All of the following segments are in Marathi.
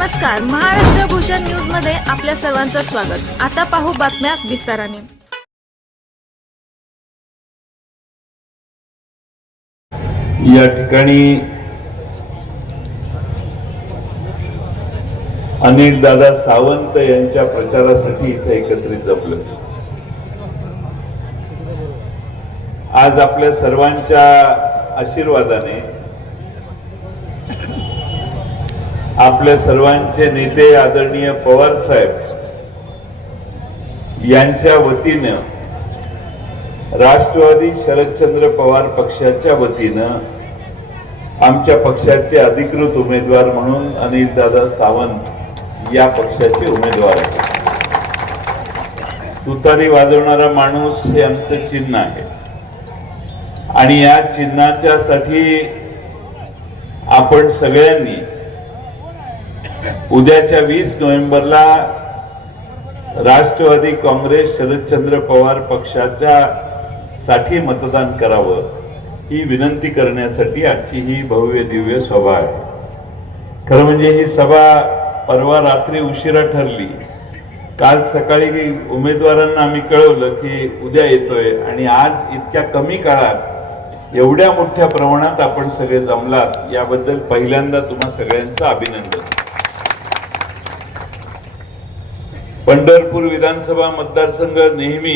नमस्कार महाराष्ट्र भूषण न्यूजमध्ये आपल्या सर्वांचं स्वागत. आता पाहू बातम्या विस्ताराने. या ठिकाणी अनिल दादा सावंत यांच्या प्रचारासाठी इथे एकत्रित जपलं. आज आपल्या सर्वांच्या आशीर्वादाने आपल्या सर्वांचे नेते आदरणीय पवार साहेब यांच्या वतीनं राष्ट्रवादी शरदचंद्र पवार पक्षाच्या वतीनं आमच्या पक्षाचे अधिकृत उमेदवार म्हणून अनिलदादा सावंत या पक्षाचे उमेदवार आहेत. तुतारी वाजवणारा माणूस हे आमचं चिन्ह आहे. आणि या चिन्हाच्या साठी आपण सगळ्यांनी उद्याच्या वीस नोव्हेंबरला राष्ट्रवादी काँग्रेस शरदचंद्र पवार पक्षाच्या साठी मतदान करावं ही विनंती करण्यासाठी आजची ही भव्य दिव्य सभा आहे. खरं म्हणजे ही सभा परवा रात्री उशिरा ठरली. काल सकाळी उमेदवारांना आम्ही कळवलं की उद्या येतोय आणि आज इतक्या कमी काळात एवढ्या मोठ्या प्रमाणात आपण सगळे जमलात याबद्दल पहिल्यांदा तुम्हा सगळ्यांचं अभिनंदन. पंढरपूर विधानसभा मतदारसंघ नेहमी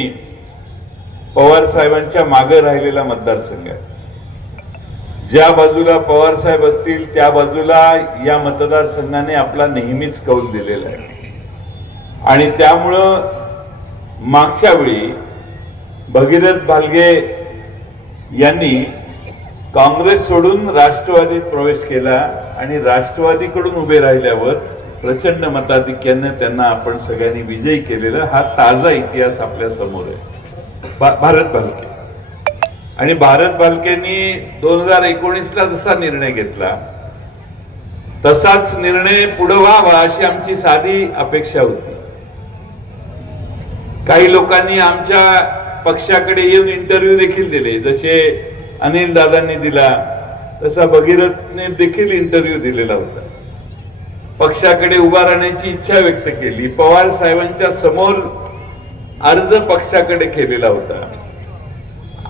पवार साहेबांच्या मागे राहिलेला मतदारसंघ आहे. ज्या बाजूला पवार साहेब असतील त्या बाजूला या मतदारसंघाने आपला नेहमीच कौल दिलेला आहे. आणि त्यामुळं मागच्या वेळी भगीरथ भालगे यांनी काँग्रेस सोडून राष्ट्रवादीत प्रवेश केला आणि राष्ट्रवादीकडून उभे राहिल्यावर प्रचंड मताधिक्याने त्यांना आपण सगळ्यांनी विजयी केलेला हा ताजा इतिहास आपल्यासमोर आहे. भा- भारत भालके आणि भारत भालकेंनी दोन हजार एकोणीसला जसा निर्णय घेतला तसाच निर्णय पुढे व्हावा अशी आमची साधी अपेक्षा होती. काही लोकांनी आमच्या पक्षाकडे येऊन इंटरव्ह्यू देखील दिले. जसे अनिल दादांनी दिला तसा भगीरथने देखील इंटरव्ह्यू दिलेला होता. पक्षाकडे उभा राहण्याची इच्छा व्यक्त केली. पवार साहेबांच्या समोर अर्ज पक्षाकडे केलेला होता.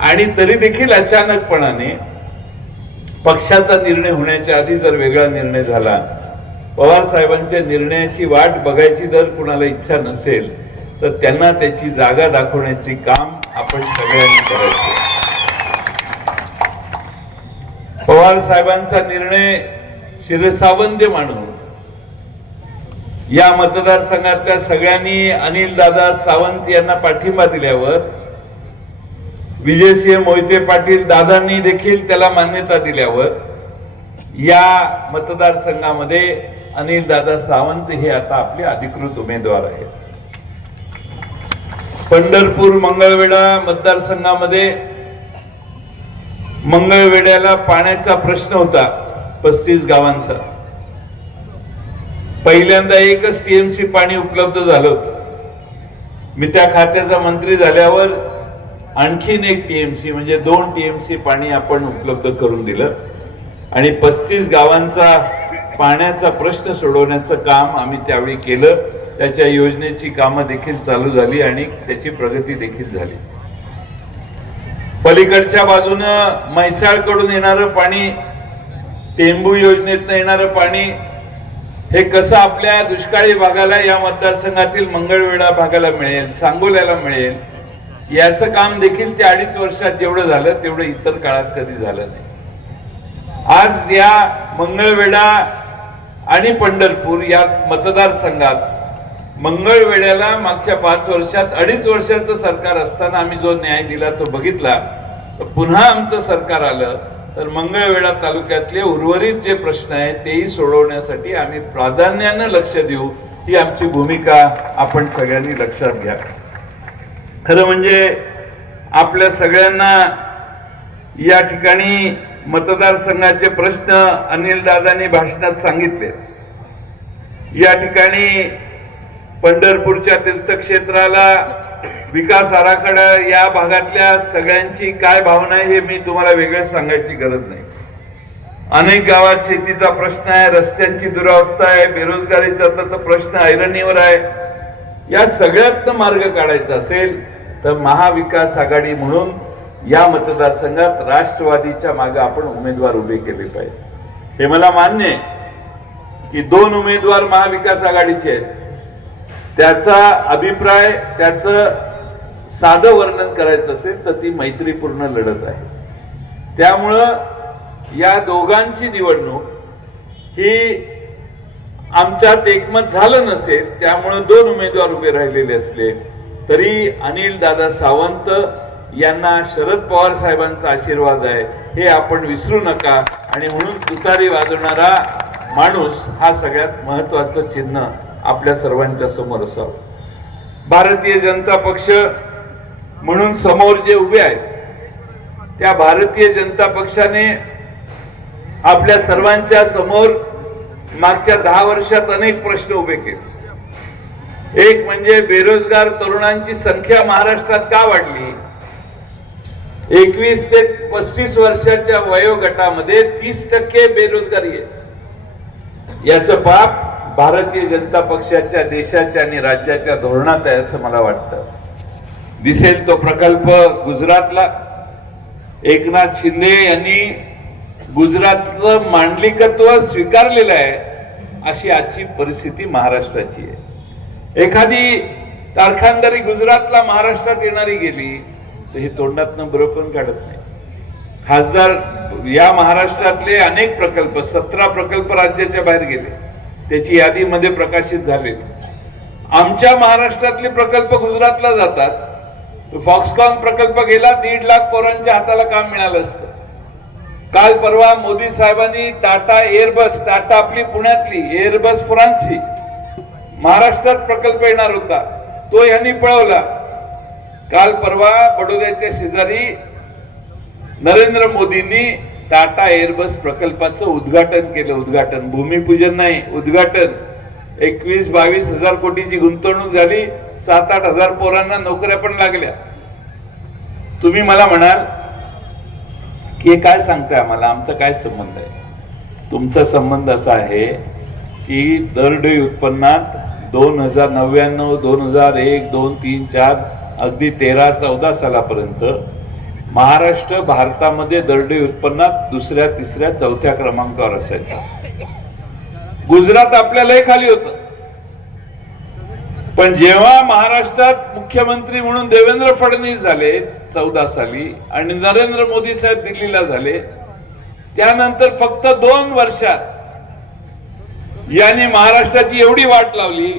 आणि तरी देखील अचानकपणाने पक्षाचा निर्णय होण्याच्या आधी जर वेगळा निर्णय झाला पवार साहेबांच्या निर्णयाची वाट बघायची जर कुणाला इच्छा नसेल तर त्यांना त्याची जागा दाखवण्याचे काम आपण सगळ्यांनी करायचे. पवार साहेबांचा निर्णय शिरसावंत मानून या मतदारसंघातल्या सगळ्यांनी अनिल दादा सावंत यांना पाठिंबा दिल्यावर विजयसिंह मोहिते पाटील दादांनी देखील त्याला मान्यता दिल्यावर या मतदारसंघामध्ये अनिल दादा सावंत हे आता आपले अधिकृत उमेदवार आहेत. पंढरपूर मंगळवेढा मतदारसंघामध्ये मंगळवेड्याला पाण्याचा प्रश्न होता पस्तीस गावांचा. पहिल्यांदा एकच टीएमसी पाणी उपलब्ध झालं होतं. मी त्या खात्याचा मंत्री झाल्यावर आणखीन एक टीएमसी म्हणजे दोन टीएमसी पाणी आपण उपलब्ध करून दिलं. आणि पस्तीस गावांचा पाण्याचा प्रश्न सोडवण्याचं काम आम्ही त्यावेळी केलं. त्याच्या योजनेची कामं देखील चालू झाली आणि त्याची प्रगती देखील झाली. पलीकडच्या बाजूनं म्हैसाळकडून येणारं पाणी टेंबू योजनेतनं येणारं पाणी हे कसं आपल्या दुष्काळी भागाला या मतदारसंघातील मंगळवेढा भागाला मिळेल सांगोल्याला मिळेल याचं काम देखील त्या अडीच वर्षात जेवढं झालं तेवढं इतर काळात कधी झालं नाही. आज या मंगळवेढा आणि पंढरपूर या मतदारसंघात मंगळवेड्याला मागच्या पाच वर्षात अडीच वर्षाचं सरकार असताना आम्ही जो न्याय दिला तो बघितला तर पुन्हा आमचं सरकार आलं तर मंगळवेढा तालुक्यातले उर्वरित जे प्रश्न आहेत तेही सोडवण्यासाठी आम्ही प्राधान्यानं लक्ष देऊ. ही आमची भूमिका आपण सगळ्यांनी लक्षात घ्या. खरं म्हणजे आपल्या सगळ्यांना या ठिकाणी मतदारसंघाचे प्रश्न अनिल दादांनी भाषणात सांगितले. या ठिकाणी पंढरपूरच्या तीर्थक्षेत्राला विकास आराखडा या भागातल्या सगळ्यांची काय भावना आहे हे मी तुम्हाला वेगळं सांगायची गरज नाही. अनेक गावात शेतीचा प्रश्न आहे रस्त्यांची दुरावस्था आहे बेरोजगारीचा तर प्रश्न ऐरणीवर आहे. या सगळ्यात मार्ग काढायचा असेल तर महाविकास आघाडी म्हणून या मतदारसंघात राष्ट्रवादीच्या मागे आपण उमेदवार उभे केले पाहिजे. हे मला मान्य आहे की दोन उमेदवार महाविकास आघाडीचे आहेत. त्याचा अभिप्राय त्याचं साधं वर्णन करायचं असेल तर ती मैत्रीपूर्ण लढत आहे. त्यामुळं या दोघांची निवडणूक ही आमच्यात एकमत झालं नसेल त्यामुळं दोन उमेदवार उभे राहिलेले असले तरी अनिल दादा सावंत यांना शरद पवार साहेबांचा आशीर्वाद आहे हे आपण विसरू नका. आणि म्हणून तुतारी वाजवणारा माणूस हा सगळ्यात महत्वाचं चिन्ह आपल्या सर्वांच्या समोर असावं. भारतीय जनता पक्ष म्हणून समोर जे उभे आहेत त्या भारतीय जनता पक्षाने आपल्या सर्वांच्या समोर मागच्या दहा वर्षात अनेक प्रश्न उभे केले. एक म्हणजे बेरोजगार तरुणांची संख्या महाराष्ट्रात का वाढली? एकवीस ते पस्तीस वर्षाच्या वयोगटामध्ये तीस टक्के बेरोजगारी आहे. याचं पाप भारतीय जनता पक्षाच्या देशाच्या आणि राज्याच्या धोरणात आहे असं मला वाटतं. दिसेल तो प्रकल्प गुजरातला. एकनाथ शिंदे यांनी गुजरातचं मांडलिकत्व स्वीकारलेलं आहे अशी आजची परिस्थिती महाराष्ट्राची आहे. एखादी तारखांदारी गुजरातला महाराष्ट्रात येणारी गेली तर हे तोंडातनं बरोबर पण काढत नाही. खासदार या महाराष्ट्रातले अनेक प्रकल्प सतरा प्रकल्प राज्याच्या बाहेर गेले. त्याची यादीमध्ये प्रकाशित झाले आमच्या महाराष्ट्रातले प्रकल्प गुजरातला जातात. फॉक्सकॉन प्रकल्प गेला दीड लाख पोरांच्या हाताला काम मिळालं असतं. काल परवा मोदी साहेबांनी टाटा एअरबस टाटा आपली पुण्यातली एअरबस फ्रान्सची महाराष्ट्रात प्रकल्प येणार होता. तो यांनी पळवला. काल परवा बडोद्याच्या शेजारी नरेंद्र मोदींनी टाटा एअरबस प्रकल्पाचं उद्घाटन केलं. उद्घाटन. भूमिपूजन नाही उद्घाटन. एकवीस बावीस हजार कोटीची गुंतवणूक झाली. सात आठ हजार पोरांना नोकऱ्या पण लागल्या. तुम्ही मला म्हणाल की हे काय सांगताय आम्हाला? आमचा काय संबंध आहे? तुमचा संबंध असा आहे की दरडोई उत्पन्नात दोन हजार नव्याण्णव दोन हजार एक दोन तीन चार अगदी तेरा चौदा सालापर्यंत महाराष्ट्र भारतामध्ये दरडी उत्पन्नात दुसऱ्या तिसऱ्या चौथ्या क्रमांकावर असायचा. गुजरात आपल्याला खाली होत. पण जेव्हा महाराष्ट्रात मुख्यमंत्री म्हणून देवेंद्र फडणवीस झाले चौदा साली आणि नरेंद्र मोदी साहेब दिल्लीला झाले त्यानंतर फक्त दोन वर्षात यांनी महाराष्ट्राची एवढी वाट लावली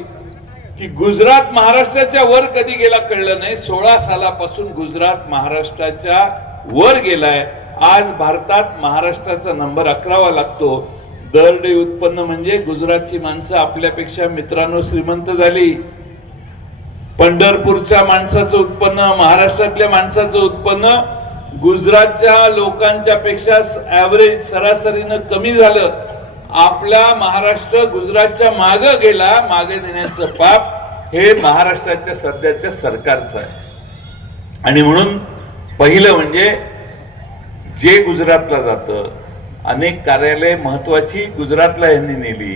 की गुजरात महाराष्ट्राच्या वर कधी गेला कळलं नाही. सोळा सालापासून गुजरात महाराष्ट्राच्या वर गेलाय. आज भारतात महाराष्ट्राचा नंबर अकरावा लागतो. दरडे उत्पन्न म्हणजे गुजरातची माणसं आपल्यापेक्षा मित्रांनो श्रीमंत झाली. पंढरपूरच्या माणसाचं उत्पन्न महाराष्ट्रातल्या माणसाचं उत्पन्न गुजरातच्या लोकांच्या पेक्षा ऍव्हरेज सरासरीनं कमी झालं. आपला महाराष्ट्र गुजरातच्या माग गेला मागे नेण्याचं पाप हे महाराष्ट्राच्या सध्याच्या सरकारचं आहे. आणि म्हणून पहिलं म्हणजे जे गुजरातला जातं अनेक कार्यालय महत्वाची गुजरातला यांनी नेली.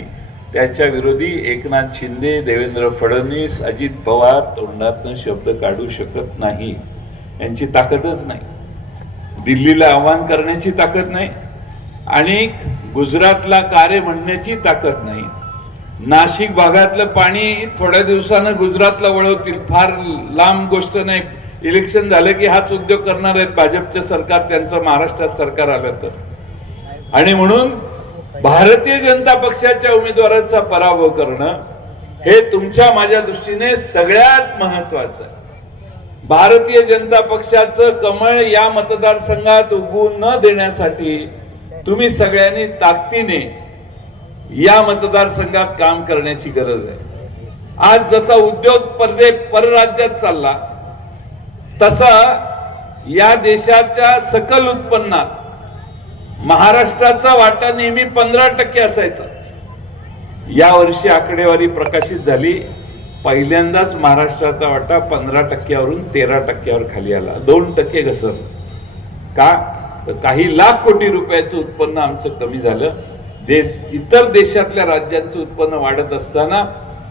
त्याच्या विरोधी एकनाथ शिंदे देवेंद्र फडणवीस अजित पवार तोंडातनं शब्द काढू शकत नाही. यांची ताकदच नाही. दिल्लीला आव्हान करण्याची ताकद नाही. आणि गुजरातला कार्य म्हणण्याची ताकद नाही. नाशिक भागातलं पाणी थोड्या दिवसानं गुजरातला वळवतील. फार लांब गोष्ट नाही. इलेक्शन झालं की हाच उद्योग करणार आहेत भाजपचे सरकार त्यांचं महाराष्ट्रात सरकार आलं तर. आणि म्हणून भारतीय जनता पक्षाच्या उमेदवाराचा पराभव करणं हे तुमच्या माझ्या दृष्टीने सगळ्यात महत्वाचं आहे. भारतीय जनता पक्षाचं कमळ या मतदारसंघात उगवू न देण्यासाठी तुम्ही सगळ्यांनी ताकदीने या मतदारसंघात काम करण्याची गरज आहे. आज जसा उद्योग परदे परराज्यात चालला तसा या देशाच्या सकल उत्पन्नात महाराष्ट्राचा वाटा नेहमी पंधरा टक्के असायचा. या वर्षी आकडेवारी प्रकाशित झाली पहिल्यांदाच महाराष्ट्राचा वाटा पंधरा टक्क्यावरून तेरा टक्क्यावर खाली आला. दोन टक्के घसर का? तर काही लाख कोटी रुपयाचं उत्पन्न आमचं कमी झालं. देश इतर देशातल्या राज्यांचं उत्पन्न वाढत असताना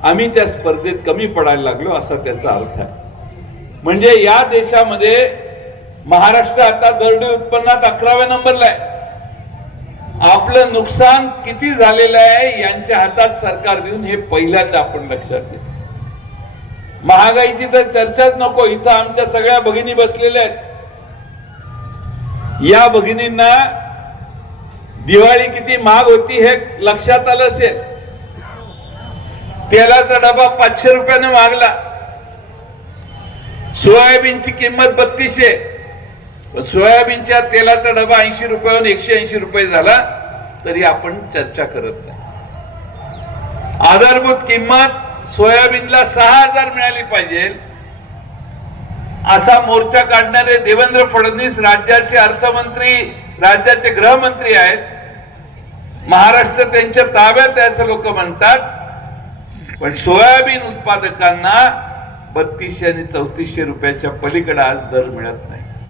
आम्ही त्या स्पर्धेत कमी पडायला लागलो असा त्याचा अर्थ आहे. म्हणजे या देशामध्ये महाराष्ट्र आता दरडोई उत्पन्नात अकराव्या नंबरला आहे. आपलं नुकसान किती झालेलं आहे यांच्या हातात सरकार देऊन हे पहिल्यांदा आपण लक्षात घेतो महागाईची तर चर्चाच नको इथं आमच्या सगळ्या भगिनी बसलेल्या आहेत. या भगिनींना दिवाळी किती महाग होती हे लक्षात आलं असेल. तेलाचा डबा पाचशे रुपयाने मागला. सोयाबीनची किंमत बत्तीसशे. सोयाबीनच्या तेलाचा डबा ऐंशी रुपयाहून एकशे ऐंशी रुपये झाला तरी आपण चर्चा करत नाही. आधारभूत किंमत सोयाबीनला सहा हजार मिळाली पाहिजे. असा मोर्चा काढणारे देवेंद्र फडणवीस राज्याचे अर्थमंत्री राज्याचे गृहमंत्री आहेत. महाराष्ट्र त्यांच्या ताब्यात आहे असं लोक म्हणतात. पण सोयाबीन उत्पादकांना बत्तीसशे आणि चौतीसशे रुपयाच्या पलीकडे आज दर मिळत नाही.